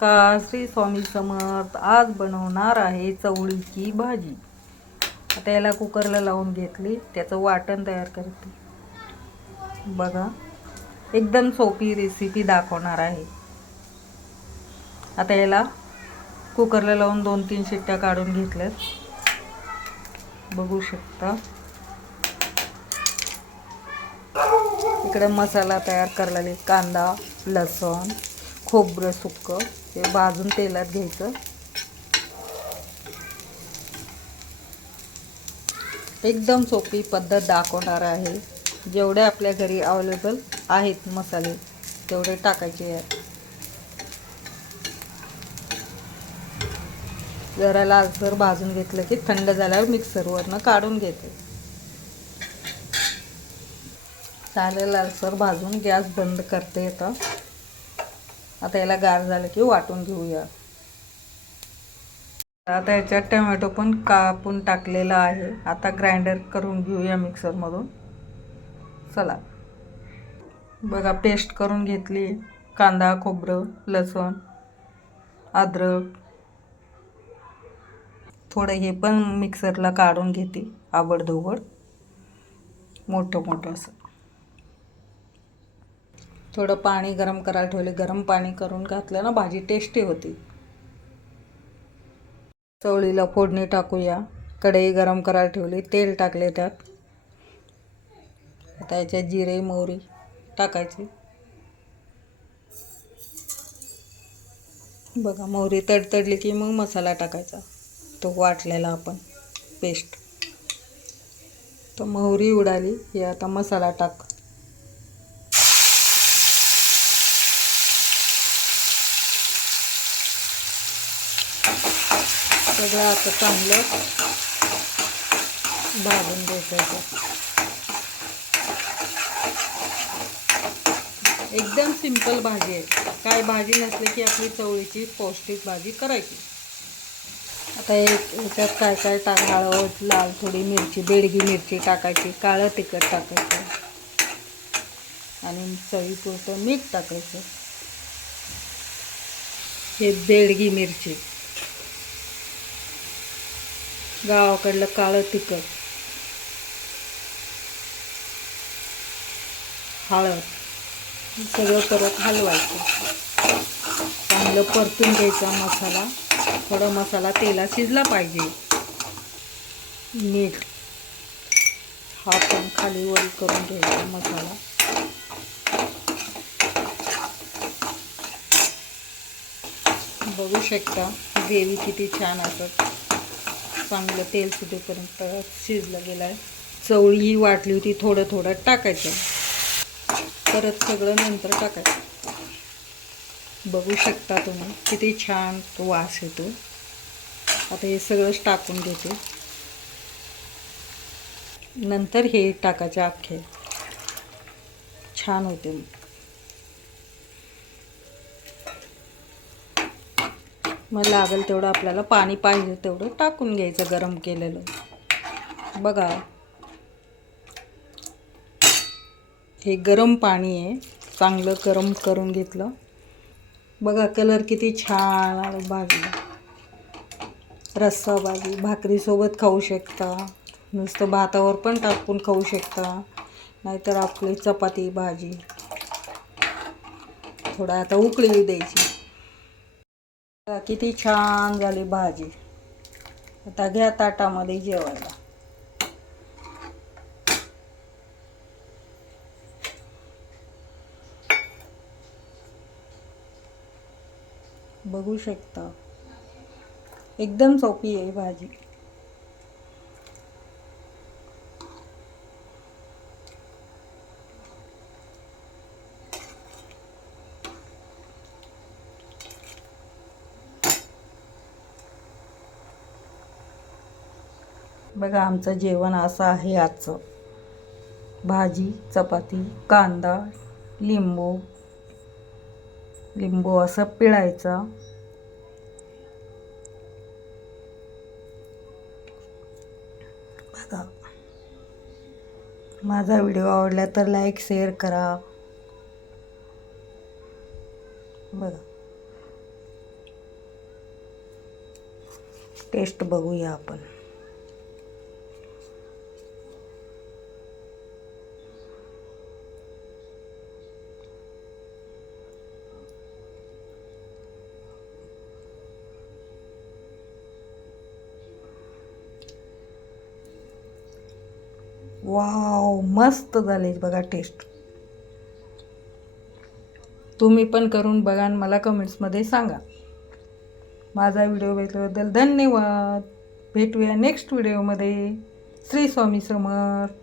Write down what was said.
का श्री स्वामी समर्थ आज बनवणार आहे चवळीची भाजी. आता याला कुकरला लावून घेतली. त्याचं वाटण तयार करते. बघा. एकदम सोपी रेसिपी दाखवणार आहे. आता याला कुकरला लावून दोन तीन शिट्ट्या काढून घेतल्यात. बघू शकता. इकडे मसाला तयार करायला कांदा लसूण खोबरं सुकं हे भाजून तेलात घ्यायचं. एकदम सोपी पद्धत दाखवणार आहे. जेवढे आपल्या घरी अवेलेबल आहेत मसाले तेवढे टाकायचे आहेत जरा लालसर भाजून घेतलं की थंड झाल्यावर मिक्सरवरनं काढून घेते. चालेल लालसर भाजून गॅस बंद करते आता. आता याला गार झालं की वाटून घेऊया. आता याच्यात टोमॅटो पण कापून टाकलेला आहे. आता ग्राइंडर करून घेऊया मिक्सरमधून चला. बघा पेस्ट करून घेतली. कांदा खोबरं लसूण अद्रक. थोडं हे पण मिक्सरला काढून घेते. आबडधोबड मोठं मोठं असं. थोडं पाणी गरम करायला ठेवले. गरम पाणी करून घातलं ना भाजी टेस्टी होती. चवळीला फोडणी टाकूया. कढई गरम करायला ठेवली. तेल टाकले त्यात. आता याच्यात जिरे मोहरी टाकायची. बघा मोहरी तडतडली की मग मसाला टाकायचा. तो वाटलेला आपण पेस्ट तर मोहरी उडाली. हे आता मसाला टाक. सगळं आता चांगलं भाजून घ्यायचं. एकदम सिंपल भाजी आहे. काय भाजी नसली की आपली चवळीची पौष्टिक भाजी करायची. आता एक याच्यात काय काय टाक हळद लाल थोडी मिरची बेडगी मिरची टाकायची काळं तिखट टाकायचं. आणि चवीपुरतं मीठ टाकायचं. हे बेडगी मिरची. गावाकडलं काळं तिखट हळद सगळं परत हलवायचं. चांगलं परतून घ्यायचा मसाला. थोडा मसाला तेला शिजला पाहिजे. मीठ हा पण खाली वर करून घ्यायचा मसाला. बघू शकता ग्रेव्ही किती छान असत चांगलं तेल सुटेपर्यंत शिजलं गेलं आहे चवळी वाटली होती थोडं थोडं टाकायचं. परत सगळं नंतर टाकायचं. बघू शकता तुम्ही किती छान तो वास येतो. आता हे सगळंच टाकून घेते. नंतर हे टाकायचे अख्खे. छान होते. मग लागेल तेवढं आपल्याला पाणी पाहिजे तेवढं टाकून घ्यायचं गरम केलेलं. बघा. हे गरम पाणी आहे. चांगलं गरम करून घेतलं. बघा कलर किती छान आला भाजी रस्सा भाजी भाकरीसोबत खाऊ शकता. नुसतं भातावर पण टाकून खाऊ शकता. नाहीतर आपली चपाती भाजी. थोडा आता उकळी द्यायची. किती छान झाली भाजी. आता घ्या ताटामध्ये जेवायला. बघू शकता. एकदम सोपी आहे भाजी. बघा आमचं जेवण असं आहे आजचं. भाजी चपाती कांदा लिंबू. लिंबू असं पिळायचा. बघा. माझा व्हिडिओ आवडला तर लाईक शेअर करा. बघा. टेस्ट बघूया आपण. वाव मस्त झाले बघा टेस्ट तुम्ही पण करून बघा आणि मला कमेंट्समध्ये सांगा. माझा व्हिडिओ बघितल्याबद्दल धन्यवाद. भेटूया नेक्स्ट व्हिडिओमध्ये श्री स्वामी समर्थ.